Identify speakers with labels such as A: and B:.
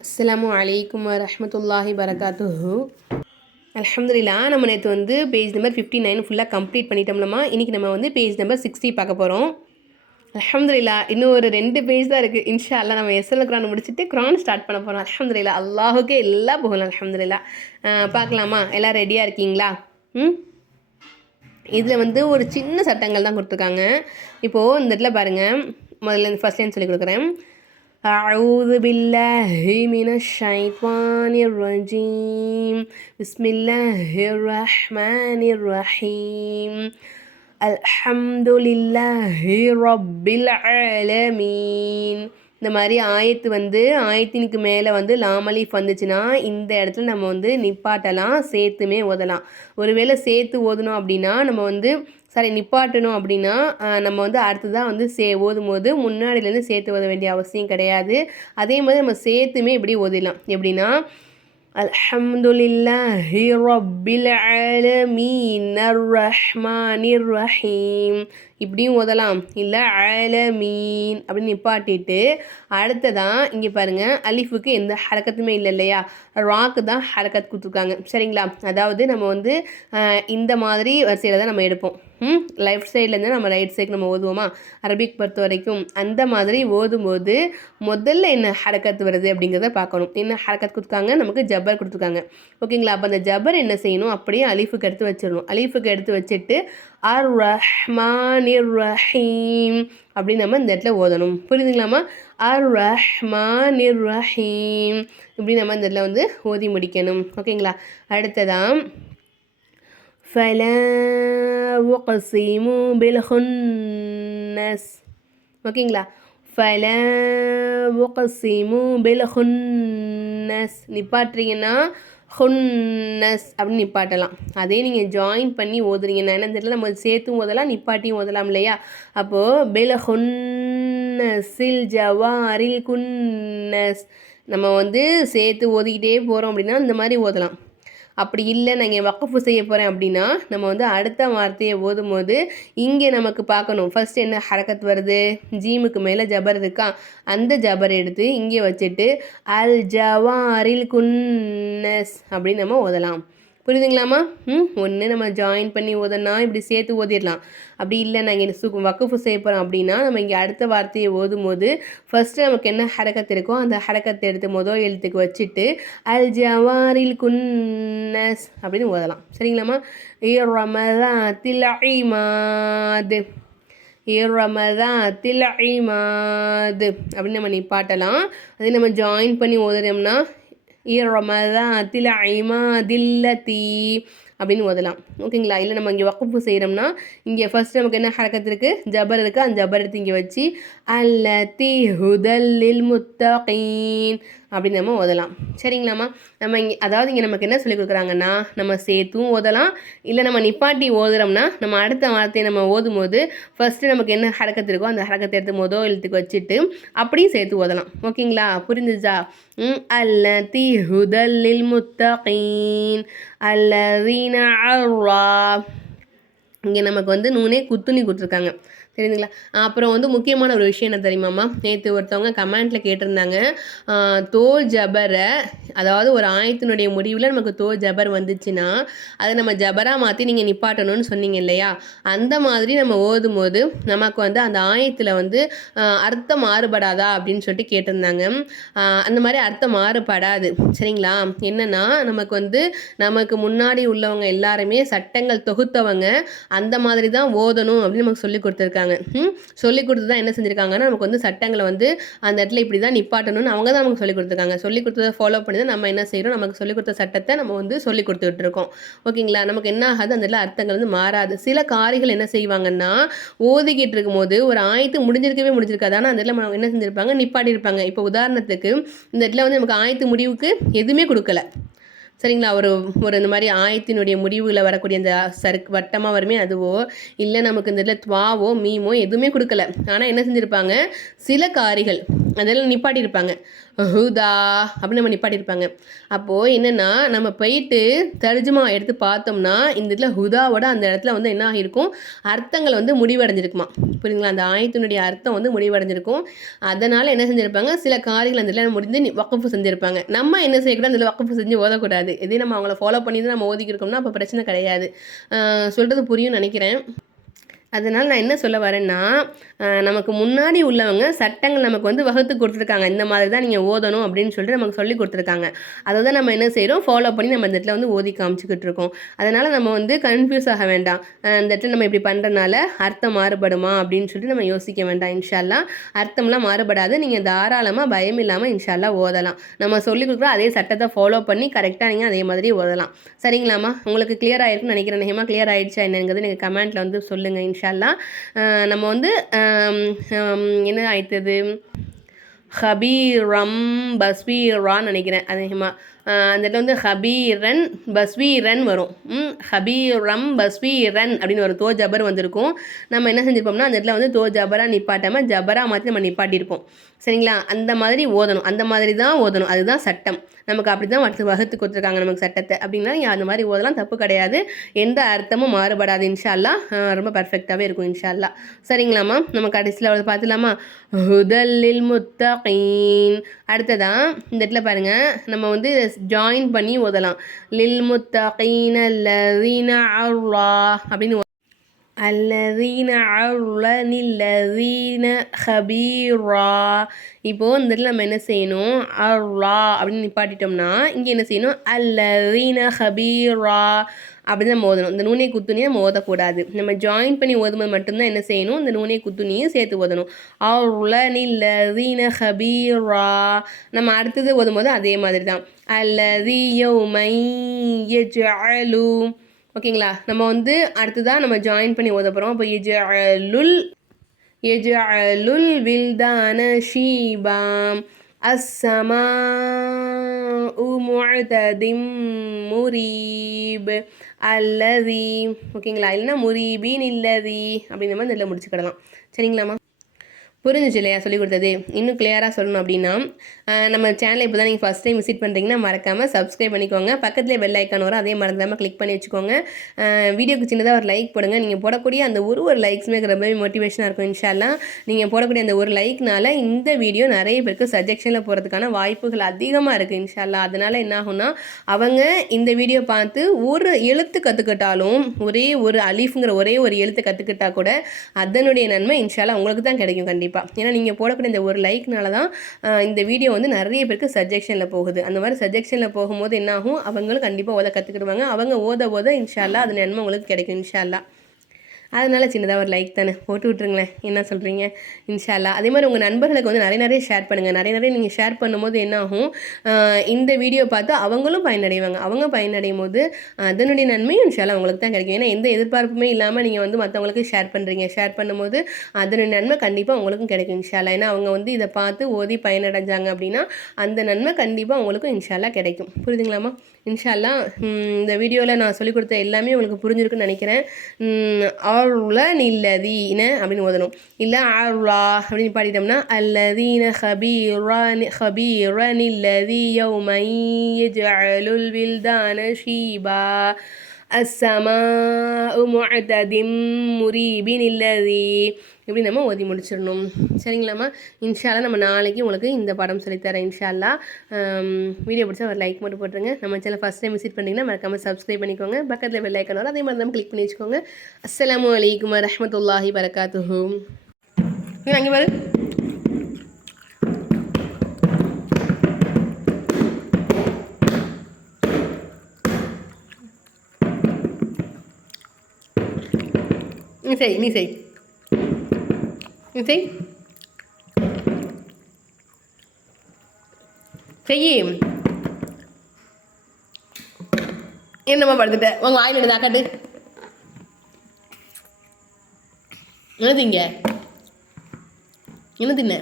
A: அஸ்லாம் அலைக்கும் வரமத்துல்லாஹி வரகாத்துஹு. அலமதுல்லா நம்ம நேற்று வந்து பேஜ் நம்பர் ஃபிஃப்டி நைன் ஃபுல்லாக கம்ப்ளீட் பண்ணிட்டோம்லமா இன்றைக்கி நம்ம வந்து பேஜ் நம்பர் சிக்ஸ்டி பார்க்க போகிறோம் அலமதுல்லா இன்னும் ஒரு ரெண்டு பேஜ் தான் இருக்குது இன்ஷா அல்லா நம்ம எஸ்எல் குரான் முடிச்சுட்டு குரான் ஸ்டார்ட் பண்ண போகிறோம் அலமதுல்லா அல்லாஹுக்கே எல்லா புகழும் அலமதுல்லா பார்க்கலாமா? எல்லாம் ரெடியாக இருக்கீங்களா? ம்? இதில் வந்து ஒரு சின்ன சட்டங்கள் தான் கொடுத்துருக்காங்க. இப்போது இந்த இடத்துல பாருங்கள் முதல்ல ஃபஸ்ட்லேருந்து சொல்லி கொடுக்குறேன். أعوذ بالله من الشيطان الرجيم بسم الله الرحمن الرحيم الحمد لله رب العالمين இந்த மாதிரி ஆயத்து வந்து ஆயத்தினுக்கு மேலே வந்து லாமலீஃப் வந்துச்சுன்னா இந்த இடத்துல நம்ம வந்து நிப்பாட்டலாம் சேர்த்துமே ஓதலாம் ஒருவேளை சேர்த்து ஓதணும் அப்படின்னா நம்ம வந்து சாரி நிப்பாட்டணும் அப்படின்னா நம்ம வந்து அடுத்ததான் வந்து சே ஓதும் போது முன்னாடியிலேருந்து சேர்த்து ஓத வேண்டிய அவசியம் கிடையாது. அதே மாதிரி நம்ம சேர்த்துமே இப்படி ஓதிடலாம். எப்படின்னா அல்ஹம்துலில்லாஹி ரப்பில் ஆலமீன் ரஹ்மானிர் ரஹீம் இப்படியும் ஓதலாம். இல்லை ஆலமீன் அப்படின்னு நிப்பாட்டிட்டு அடுத்ததான் இங்கே பாருங்கள் அலிஃபுக்கு எந்த ஹரக்கத்துமே இல்லை இல்லையா? ராக்கு தான் ஹரக்கத் கொடுத்துருக்காங்க. சரிங்களா? அதாவது நம்ம வந்து இந்த மாதிரி வரிசையில் தான் நம்ம எடுப்போம். லெஃப்ட் சைட்லேருந்து நம்ம ரைட் சைடுக்கு நம்ம ஓதுவோமா? அரபிக் பொறுத்த வரைக்கும் அந்த மாதிரி ஓதும்போது முதல்ல என்ன ஹரக்கத் வருது அப்படிங்கிறத பார்க்கணும். என்ன ஹரக்கத் கொடுத்துருக்காங்க? நமக்கு ஜபர் கொடுத்துருக்காங்க. ஓகேங்களா அப்போ அந்த ஜபர் என்ன செய்யணும்? அப்படியே அலீஃபுக்கு எடுத்து வச்சிடணும். அலீஃபுக்கு எடுத்து வச்சுட்டு அர் ரஹ்மானிர் ரஹீம் அப்படின்னு நம்ம இந்த இடத்துல ஓதணும். புரியுதுங்களாம்மா? அர் ரஹ்மானிர் ரஹீம் இப்படி நம்ம இந்த இடத்துல வந்து ஓதி முடிக்கணும். ஓகேங்களா அடுத்ததான் فلا أقسم بالخنس ஓகேங்களா فلا أقسم بالخنس நிப்பாட்டுறீங்கன்னா ஹுன்னஸ் அப்படின்னு நிப்பாட்டலாம் அதே நீங்கள் ஜாயின் பண்ணி ஓதுறீங்கன்னா என்ன தெரியல நம்ம சேர்த்தும் ஓதலாம் நிப்பாட்டியும் ஓதலாம் இல்லையா அப்போது பெல ஹுன்னஸில் ஜவாரில் குன்னஸ் நம்ம வந்து சேர்த்து ஓதிக்கிட்டே போகிறோம் அப்படின்னா இந்த மாதிரி ஓதலாம் அப்படி இல்லை நான் இங்கே வக்கஃபு செய்ய போகிறேன் அப்படின்னா நம்ம வந்து அடுத்த வார்த்தையை ஓதும் போது இங்கே நமக்கு பார்க்கணும். ஃபர்ஸ்ட் என்ன? ஹரக்கத் வருது. ஜீமுக்கு மேலே ஜபர் இருக்கா? அந்த ஜபர் எடுத்து இங்கே வச்சுட்டு அல் ஜவாரில் குன்னஸ் அப்படின்னு நம்ம ஓதலாம். புரியுதுங்களாம்மா? ம் ஒன்று நம்ம ஜாயின் பண்ணி ஓதனா இப்படி சேர்த்து ஓதிடலாம். அப்படி இல்லை நாங்கள் இங்கே சு வக்குஃபு செய்ய போகிறோம் அப்படின்னா நம்ம இங்கே அடுத்த வார்த்தையை ஓதும் போது ஃபஸ்ட்டு நமக்கு என்ன ஹடக்கத்து இருக்கோ அந்த ஹரக்கத்தை எடுத்து மொதல் எழுத்துக்கு வச்சுட்டு அல் ஜவாரில் குன்னஸ் அப்படின்னு ஓதலாம். சரிங்களாம்மா? ரமதாத்தில் ஐமாது ரமதாத்தில் ஐமாது அப்படின்னு நம்ம நிப்பாட்டலாம். அதே நம்ம ஜாயின் பண்ணி ஓதுறோம்னா ഇറമദാത്തില ഇമാദില്ലത്തി அப்படின்னு ஓதலாம். ஓகேங்களா? இல்லை நம்ம இங்கே வக்கப்பு செய்கிறோம்னா இங்கே ஃபர்ஸ்ட் நமக்கு என்ன ஹரக்கத்து இருக்குது ஜபர் இருக்குது அந்த ஜபர் எடுத்து இங்கே வச்சு அல்ல அல்லத்தி ஹுதல்லில் முத்தகீன் அப்படின்னு நம்ம ஓதலாம். சரிங்களாம்மா? நம்ம இங்கே அதாவது இங்கே நமக்கு என்ன சொல்லி கொடுக்குறாங்கன்னா நம்ம சேர்த்தும் ஓதலாம். இல்லை நம்ம நிப்பாட்டி ஓதுறோம்னா நம்ம அடுத்த வார்த்தையை நம்ம ஓதும் போது ஃபஸ்ட்டு நமக்கு என்ன ஹரக்கத்து இருக்கோ அந்த ஹரக்கத்தை எடுத்து மொதல் எழுத்துக்கு வச்சுட்டு அப்படியும் சேர்த்து ஓதலாம். ஓகேங்களா? புரிஞ்சுச்சா அல்ல அல்லதி ஹுதல்லில் முத்தகீன் அல்லதீன அர்ரா இங்கே நமக்கு வந்து நூனே குத்துணி கொடுத்துருக்காங்க. தெரியுதுங்களா? அப்புறம் வந்து முக்கியமான ஒரு விஷயம் என்ன தெரியுமாம்மா நேற்று ஒருத்தவங்க கமெண்ட்டில் கேட்டிருந்தாங்க. தோ ஜபரை அதாவது ஒரு ஆயத்தினுடைய முடிவில் நமக்கு தோ ஜபர் வந்துச்சுன்னா அதை நம்ம ஜபராக மாற்றி நீங்கள் நிப்பாட்டணும்னு சொன்னீங்க இல்லையா? அந்த மாதிரி நம்ம ஓதும் போது நமக்கு வந்து அந்த ஆயத்தில் வந்து அர்த்தம் மாறுபடாதா அப்படின்னு சொல்லிட்டு கேட்டிருந்தாங்க. அந்த மாதிரி அர்த்தம் மாறுபடாது. சரிங்களா? என்னென்னா நமக்கு வந்து நமக்கு முன்னாடி உள்ளவங்க எல்லாருமே சட்டங்கள் தொகுத்தவங்க அந்த மாதிரி தான் ஓதணும் அப்படின்னு நமக்கு சொல்லி கொடுத்துருக்காங்க. ம் சொல்லி கொடுத்து தான் என்ன செஞ்சுருக்காங்கன்னா நமக்கு வந்து சட்டங்களை வந்து அந்த இடத்துல இப்படி தான் நிப்பாட்டணும்னு அவங்க தான் நமக்கு சொல்லி கொடுத்துருக்காங்க. சொல்லி கொடுத்ததை ஃபாலோ பண்ணி தான் நம்ம என்ன செய்கிறோம் நமக்கு சொல்லி கொடுத்த சட்டத்தை நம்ம வந்து சொல்லி கொடுத்துட்டு இருக்கோம். ஓகேங்களா? நமக்கு என்ன ஆகாது? அந்த இடத்துல அர்த்தங்கள் வந்து மாறாது. சில காரிகள் என்ன செய்வாங்கன்னா ஓதிக்கிட்டு இருக்கும்போது ஒரு ஆயத்து முடிஞ்சிருக்கவே முடிஞ்சிருக்காது. ஆனால் அந்த இடத்துல நம்ம என்ன செஞ்சிருப்பாங்க? நிப்பாட்டியிருப்பாங்க. இப்போ உதாரணத்துக்கு இந்த இடத்துல வந்து நமக்கு ஆயத்து முடிவுக்கு எதுவுமே கொடுக்கல. சரிங்களா? ஒரு ஒரு இந்த மாதிரி ஆயத்தினுடைய முடிவுகளை வரக்கூடிய அந்த சருக்கு வட்டமாக வருமே அதுவோ இல்லை நமக்கு இந்த இதில் துவாவோ மீமோ எதுவுமே கொடுக்கல. ஆனால் என்ன செஞ்சுருப்பாங்க? சில காரிகள் அதெல்லாம் நிப்பாட்டியிருப்பாங்க. ஹூதா அப்படின்னு நம்ம நிப்பாட்டியிருப்பாங்க. அப்போது என்னென்னா நம்ம போயிட்டு தர்ஜுமா எடுத்து பார்த்தோம்னா இந்த இடத்துல ஹுதாவோட அந்த இடத்துல வந்து என்ன ஆகிருக்கும் அர்த்தங்கள் வந்து முடிவடைஞ்சிருக்குமா? புரியுதுங்களா? அந்த ஆயத்தினுடைய அர்த்தம் வந்து முடிவடைஞ்சிருக்கும். அதனால் என்ன செஞ்சுருப்பாங்க? சில காரியங்கள் அந்த இடத்துல முடிந்து வக்கப்பு செஞ்சுருப்பாங்க. நம்ம என்ன செய்யக்கூடாது? அந்த வக்கப்பு செஞ்சு ஓதக்கூடாது. இதே நம்ம அவங்கள ஃபாலோ பண்ணி தான் நம்ம ஓதிக்கிருக்கோம்னா அப்போ பிரச்சனை கிடையாது. சொல்கிறது புரியும் நினைக்கிறேன். அதனால் நான் என்ன சொல்ல வரேன்னா நமக்கு முன்னாடி உள்ளவங்க சட்டங்கள் நமக்கு வந்து வகுத்து கொடுத்துருக்காங்க. இந்த மாதிரி தான் நீங்கள் ஓதணும் அப்படின்னு சொல்லிட்டு நமக்கு சொல்லி கொடுத்துருக்காங்க. அதை தான் நம்ம என்ன செய்கிறோம் ஃபாலோ பண்ணி நம்ம இந்த இடத்துல வந்து ஓதி காமிச்சிக்கிட்டு இருக்கோம். அதனால் நம்ம வந்து கன்ஃபியூஸ் ஆக வேண்டாம். இந்த இடத்துல நம்ம இப்படி பண்ணுறதுனால அர்த்தம் மாறுபடுமா அப்படின்னு சொல்லிட்டு நம்ம யோசிக்க வேண்டாம் இன்ஷால்லாம் அர்த்தம்லாம் மாறுபடாது. நீங்கள் தாராளமாக பயம் இல்லாமல் இன்ஷால்லாம் ஓதலாம். நம்ம சொல்லி கொடுக்குற அதே சட்டத்தை ஃபாலோ பண்ணி கரெக்டாக நீங்கள் அதே மாதிரி ஓதலாம். சரிங்களாம்மா? உங்களுக்கு கிளியர் ஆகிருக்குன்னு நினைக்கிறேன். நிஜமாக கிளியர் ஆகிடுச்சா என்னங்கிறது நீங்கள் கமெண்ட்டில் வந்து சொல்லுங்கள் இன்ஷால்லா நம்ம வந்து என்ன ஆயிடுது ஹபீரம் பஸ்வீரான்னு நினைக்கிறேன். அதிகமாக அந்த இடத்துல வந்து ஹபீரன் பஸ்வீரன் வரும். ஹபீரம் பஸ்வீரன் அப்படின்னு வரும் தோ ஜபர் வந்திருக்கும். நம்ம என்ன செஞ்சுருப்போம்னா அந்த இடத்துல வந்து தோ ஜபரா நிப்பாட்டாமல் ஜபரா மாற்றி நம்ம நிப்பாட்டியிருப்போம். சரிங்களா? அந்த மாதிரி ஓதணும். அந்த மாதிரி தான் ஓதணும். அதுதான் சட்டம். நமக்கு அப்படி தான் வகுத்து வகுத்து கொடுத்துருக்காங்க நமக்கு சட்டத்தை. அப்படின்னா அந்த மாதிரி ஓதலாம். தப்பு கிடையாது. எந்த அர்த்தமும் மாறுபடாது இன்ஷால்லா ரொம்ப பர்ஃபெக்டாகவே இருக்கும் இன்ஷால்லா சரிங்களாம்மா நம்ம கடைசியில் அவ்வளோ பார்த்துலாமா ஹுதல்லில் முத்தகீன். அடுத்ததான் இந்த இடத்துல பாருங்கள் நம்ம வந்து ஜாயின் பண்ணி ஓதலாம். லில் முத்தகீன லதீன அப்படின்னு அல்லதீன அருளனில்லதீன ஹபீரா இப்போது இந்த இடத்துல நம்ம என்ன செய்யணும்? அருளா அப்படின்னு நிப்பாட்டிட்டோம்னா இங்கே என்ன செய்யணும்? அல்லதீன ஹபீரா அப்படின்னு நம்ம ஓதணும். இந்த நூனை குத்துணியை நம்ம ஓதக்கூடாது. நம்ம ஜாயின் பண்ணி ஓதும்போது மட்டும்தான் என்ன செய்யணும்? இந்த நூனை குத்துணியும் சேர்த்து ஓதணும். அருளனில்லதீன ஹபீரா நம்ம அடுத்தது ஓதும்போது அதே மாதிரி தான் அல்லதி யௌமை யஜ்அலு ஓகேங்களா? நம்ம வந்து அடுத்ததாக நம்ம ஜாயின் பண்ணி ஓத போகிறோம் அப்போ எஜலுல் எஜலுல் வில்தான ஷீபாம். அஸ்ஸமா முஅததிம் முரீப் அல்லதி. ஓகேங்களா? இல்லைன்னா முரீபின் இல்லதி. அப்படின்ற மாதிரி இதில் முடிச்சுக்கிடலாம் சரிங்களாம்மா? புரிஞ்சிச்சு இல்லையா? சொல்லிக் கொடுத்தது. இன்னும் கிளியராக சொல்லணும் அப்படின்னா நம்ம சேனலை இப்போ தான் நீங்கள் ஃபஸ்ட் டைம் விசிட் பண்ணுறீங்கன்னா மறக்காமல் சப்ஸ்கிரைப் பண்ணிக்கோங்க. பக்கத்தில் பெல் ஐக்கான் வரும் அதே மறந்துடாமல் கிளிக் பண்ணி வச்சுக்கோங்க. வீடியோக்கு சின்னதாக ஒரு லைக் போடுங்க. நீங்கள் போடக்கூடிய அந்த ஒரு ஒரு லைக்ஸுமே ரொம்பவே மோட்டிவேஷனாக இருக்கும் இன்ஷால்லாம் நீங்கள் போடக்கூடிய அந்த ஒரு லைக்னால இந்த வீடியோ நிறைய பேருக்கு சஜெக்ஷனில் போகிறதுக்கான வாய்ப்புகள் அதிகமாக இருக்குது இன்ஷால்லா. அதனால் என்ன ஆகும்னா அவங்க இந்த வீடியோ பார்த்து ஒரு எழுத்து கற்றுக்கிட்டாலும் ஒரே ஒரு அலீஃபுங்கிற ஒரே ஒரு எழுத்து கற்றுக்கிட்டா கூட அதனுடைய நன்மை இன்ஷால்லா உங்களுக்கு தான் கிடைக்கும் கண்டிப்பாக கண்டிப்பாக ஏன்னா நீங்கள் போடக்கூடிய இந்த ஒரு லைக்னால தான் இந்த வீடியோ வந்து நிறைய பேருக்கு சஜெக்ஷனில் போகுது. அந்த மாதிரி சஜெக்ஷனில் போகும்போது என்னாகும் அவங்களும் கண்டிப்பாக ஓத கற்றுக்கிடுவாங்க அவங்க ஓத ஓத இன்ஷால்லா அது நன்மை உங்களுக்கு கிடைக்கும் இன்ஷால்லா அதனால் சின்னதாக ஒரு லைக் தானே? போட்டு விட்ருங்களேன் என்ன சொல்கிறீங்க இன்ஷால்லா அதே மாதிரி உங்கள் நண்பர்களுக்கு வந்து நிறைய நிறைய ஷேர் பண்ணுங்கள் நிறைய நிறைய நீங்கள் ஷேர் பண்ணும்போது என்ன ஆகும்? இந்த வீடியோ பார்த்து அவங்களும் பயனடைவாங்க. அவங்க பயனடையும் போது அதனுடைய நன்மையும் இன்ஷால்லா அவங்களுக்கு தான் கிடைக்கும். ஏன்னா எந்த எதிர்பார்ப்புமே இல்லாமல் நீங்கள் வந்து மற்றவங்களுக்கு ஷேர் பண்ணுறீங்க ஷேர் பண்ணும்போது அதனுடைய நன்மை கண்டிப்பாக உங்களுக்கும் கிடைக்கும் இன்ஷால்லா ஏன்னா அவங்க வந்து இதை பார்த்து ஓதி பயனடைஞ்சாங்க அப்படின்னா அந்த நன்மை கண்டிப்பாக அவங்களுக்கும் இன்ஷால்லா கிடைக்கும். புரியுதுங்களாமா இன்ஷால்லா இந்த வீடியோவில் நான் சொல்லிக் கொடுத்த எல்லாமே உங்களுக்கு புரிஞ்சிருக்குன்னு நினைக்கிறேன். ஆருளன் இல்லதீன அப்படின்னு ஓதணும். இல்லை ஆருளா அப்படின்னு பாடிட்டோம்னா அல்லதீன ஹபீரான் ஹபீரன் இல்லதி யௌமை யஜ்அலுல் வில்தான ஷீபா. அஸ்ஸமாஉ முஅததிம் முரீபின் இல்லதி. இப்படி நம்ம ஓதி முடிச்சிடணும். சரிங்களாம்மா? இன்ஷால்லா நம்ம நாளைக்கு உங்களுக்கு இந்த படம் சொல்லித்தரேன் இன்ஷால்லா வீடியோ பிடிச்சா ஒரு லைக் மட்டும் போட்டுருங்க. நம்ம சேனல் ஃபஸ்ட் டைம் விசிட் பண்ணிங்கன்னா மறக்காமல் சப்ஸ்கிரைப் பண்ணிக்கோங்க. பக்கத்தில் பெல் ஐக்கன் வரும். அதே மாதிரி தான் க்ளிக் பண்ணி வச்சுக்கோங்க. அஸ்லாம் வலைக்கம் வரமத்துல்லாஹி வரகாத்துஹூம் அங்கே பாரு. நீ செய் நீ செய். நீ செய். செய்யி. என்னம்மா படுத்துட்ட? உங்க வாயில் எடுத்து காட்டு என்ன திங்க என்ன தின்ன?